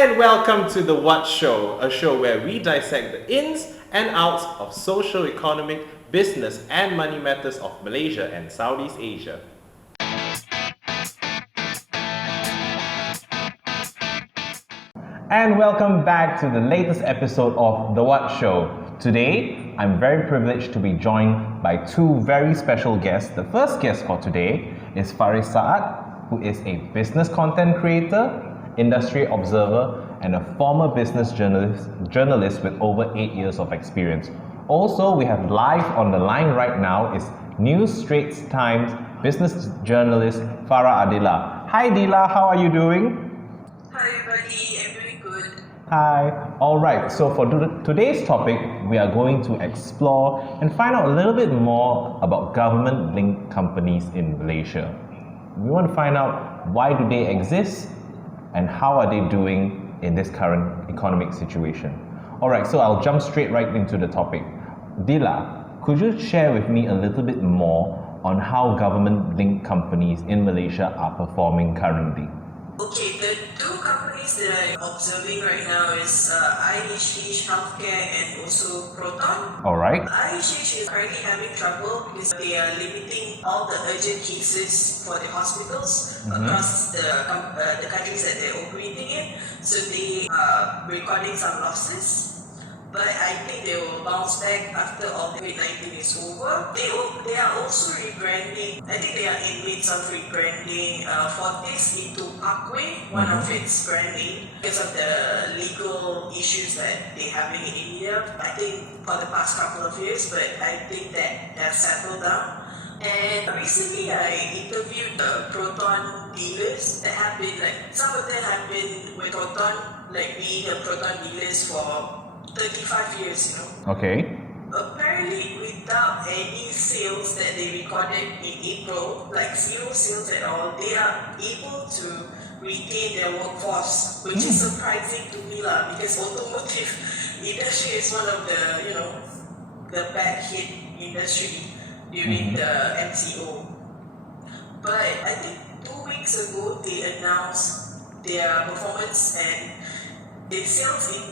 and welcome to The What Show, a show where we dissect the ins and outs of social, economic, business and money matters of Malaysia and Southeast Asia. And welcome back to the latest episode of The What Show. Today, I'm very privileged to be joined by two very special guests. The first guest for today is Faris Saad, who is a business content creator, industry observer, and a former business journalist with over 8 years of experience. Also, we have live on the line right now is Straits Times business journalist Farah Adilla. Hi Adilla, how are you doing? Hi everybody, I'm doing good. Hi. Alright, so for today's topic, we are going to explore and find out a little bit more about government-linked companies in Malaysia. We want to find out why do they exist and how are they doing in this current economic situation. Alright, so I'll jump straight right into the topic. Dila, could you share with me a little bit more on how government-linked companies in Malaysia are performing currently? Okay, the two companies that I'm observing right now is IHH Healthcare and also Proton. Alright. IHH is currently having trouble because they are limiting all the urgent cases for the hospitals across the countries that they're operating in. So they are recording some losses. But I think they will bounce back after all the COVID-19 is over. They are also rebranding. I think they are in midst of rebranding Fortis into Parkway, one of its branding, because of the legal issues that they're having in India. I think for the past couple of years, but I think that has settled down. And recently I interviewed the Proton dealers that have been some of them have been with Proton, being the Proton dealers for 35 years, Okay. Apparently, without any sales that they recorded in April, zero sales at all, they are able to retain their workforce, which is surprising to me because automotive industry is one of the bad hit industry during the MCO. But I think 2 weeks ago they announced their performance and the sales in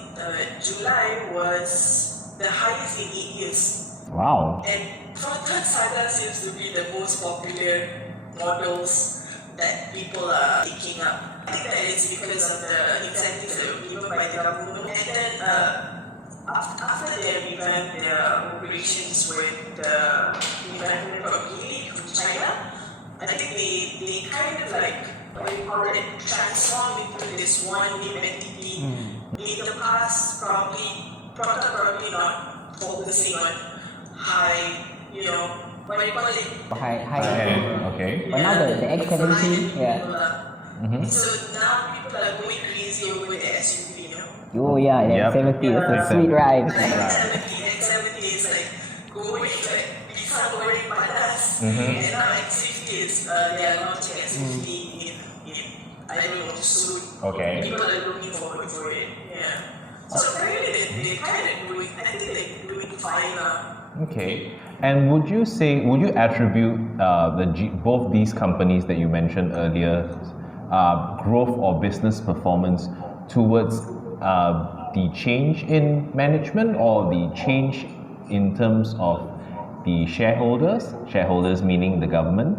July was the highest in 8 years. Wow. And Proton Saad seems to be the most popular models that people are picking up. I think that is because of the incentives that were given by the government. And then after they revamped their operations with the investment from Gili from China, I think they kind of transform into this one new entity. In the past, Proton probably not focusing on high, what do you call it? High. Okay. But now the X70, yeah. So now people are going crazy over the SUV, Oh yeah, the X70, that's a sweet ride. X70 is going become already badass. And now X50 is they are launching X50 in I don't know, soon. Okay. People are looking forward for it. Yeah. So apparently they're kind of doing, I think they're doing fine now. Okay. And would you attribute both these companies that you mentioned earlier, growth or business performance towards the change in management or the change in terms of the shareholders meaning the government?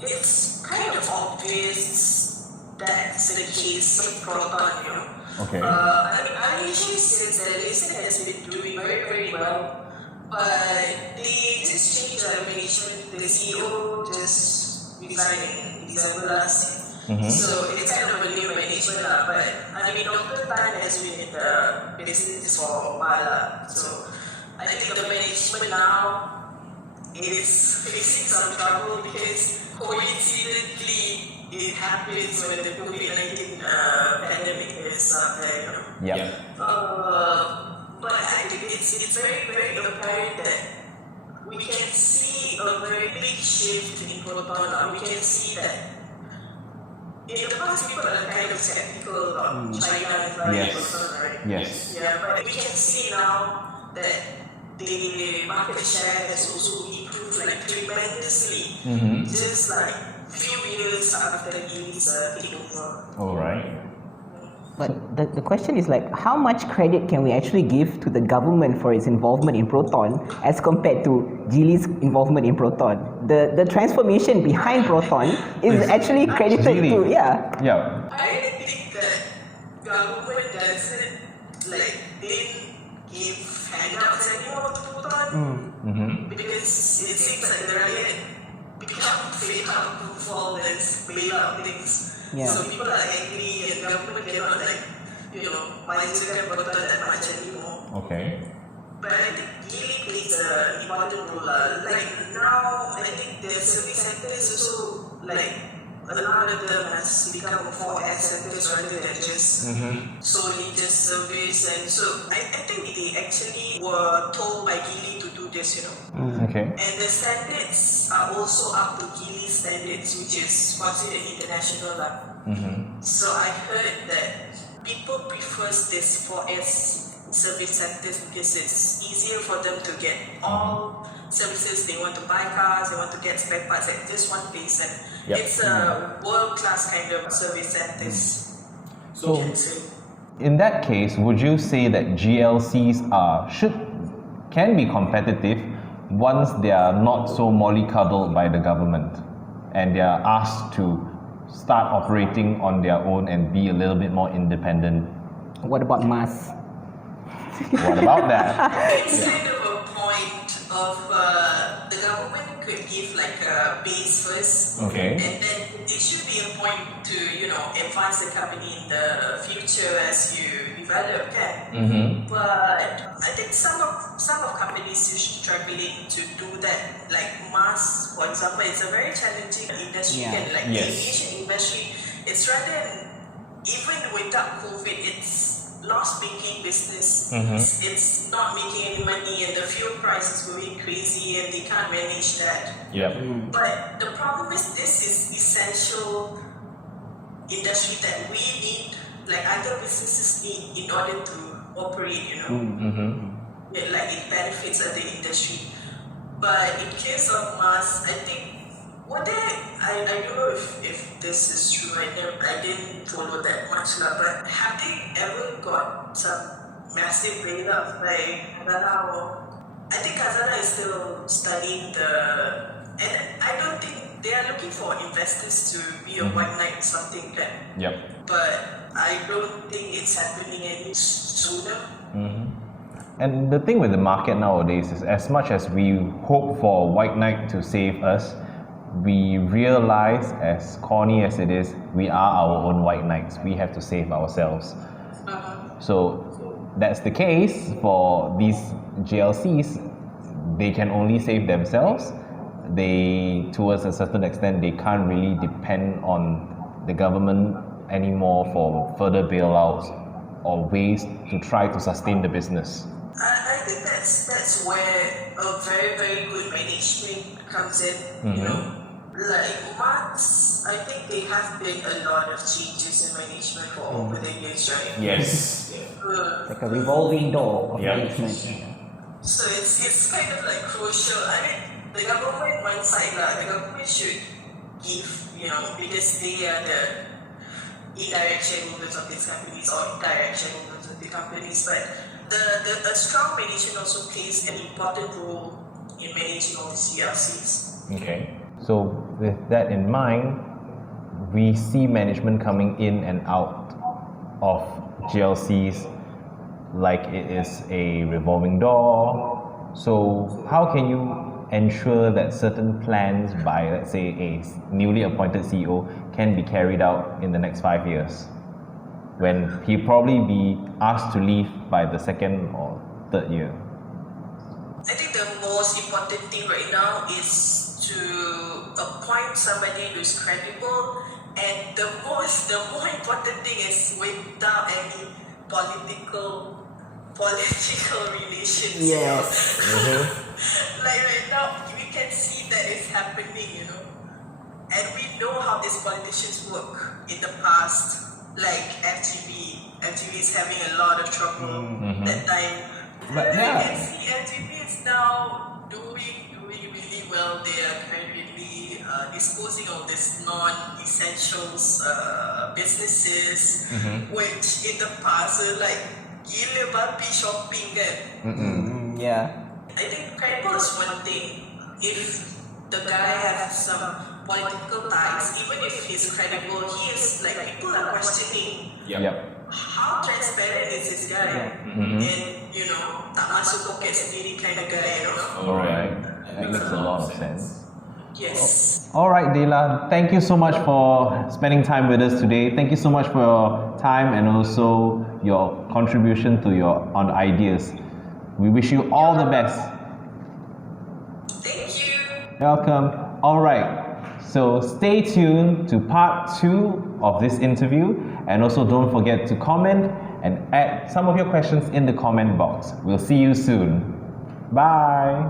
It's kind of obvious that's the case with Proton, Okay. IHG since the listing has been doing very, very well, but they just changed their management. The CEO just resigned in December last year. So it's kind of a new management, but Dr. Tan has been in the business for a while. So I think the management now is facing some trouble because coincidentally it happens when the COVID-19 pandemic is there. Yep. But I think it's very, very apparent that we can see a very big shift in Proton now. We can see that in the past people are kind of skeptical about China and Proton, right? Yes. Yeah, but we can see now that the market share has also improved tremendously. Just few years after Gili's takeover. All right. But the question is like, how much credit can we actually give to the government for its involvement in Proton as compared to Geely's involvement in Proton? The transformation behind Proton is actually credited Geely. to, yeah. Yeah. I really think that government doesn't didn't give handouts anymore to Proton because it seems like the rakyat become fed up to fall and bail out things. Yeah. So people are angry and government cannot managekan Proton that much anymore. Okay. But I think Geely plays an important role. Like now, I think the service centers also a lot of them has become more ad centers rather than just solely just service. And so I think they actually were told by Geely to do this, Okay. And the standards are also up to Geely standards, which is considered international. So I heard that people prefer this 4S service centers because it's easier for them to get all services. They want to buy cars, they want to get spare parts at just one place, and it's a world-class kind of service centers. So, in that case, would you say that GLCs can be competitive once they are not so mollycoddled by the government and they are asked to start operating on their own and be a little bit more independent? What about mass? What about that? It's kind of a point of the government could give like a base first, Okay. and then it should be a point to advance the company in the future as you develop, But I think some of companies are struggling to do that. Like mass, for example, it's a very challenging industry, and like the aviation industry, it's rather even without COVID, it's loss-making business. It's not making any money, and the fuel price is going crazy, and they can't manage that. But the problem is, this is essential industry that we need, like other businesses need in order to operate. Like it benefits other industry. But in case of mass, I think I don't know if this is true. I didn't follow that much, but have they ever got some massive bailout like Hazana? I think Hazana is still studying and I don't think they are looking for investors to be a white knight or something like that. But I don't think it's happening any sooner. And the thing with the market nowadays is, as much as we hope for white knight to save us, we realize, as corny as it is, we are our own white knights. We have to save ourselves. So that's the case for these GLCs. They can only save themselves. Towards a certain extent, they can't really depend on the government anymore for further bailouts or ways to try to sustain the business. I think that's where a very, very good management comes in. Like Marx, I think there have been a lot of changes in management for over the years, right? Yes. Like a revolving door of management. So it's kind of like crucial. I mean, the government, one side, the government should give, because they are the indirect shareholders of these companies or direct shareholders of the companies, but the strong management also plays an important role in managing all the GLCs. Okay. So with that in mind, we see management coming in and out of GLCs like it is a revolving door. So how can you ensure that certain plans by, let's say, a newly appointed CEO can be carried out in the next 5 years, when he'll probably be asked to leave by the second or third year? I think the most important thing right now is to appoint somebody who's credible, and the more important thing is without any political relations. Yes. Like right now, we can see that it's happening, and we know how these politicians work in the past. Like FGB is having a lot of trouble that time. But you can see FGB is now doing really well. They are currently disposing of these non-essentials businesses, which in the past were like gila babi shopping kan. Yeah. I think credible is one thing. If the guy has some political ties, even if he's credible, he is like people are questioning how transparent is this guy, and you know, tak masuk poket sendiri kind of guy, you know. Alright, that makes a lot of sense. Yes. Alright, Dela, thank you so much for spending time with us today. Thank you so much for your time and also your contribution to your on ideas. We wish you all the best. Thank you. Welcome. Alright, so stay tuned to part 2 of this interview, and also don't forget to comment and add some of your questions in the comment box. We'll see you soon. Bye.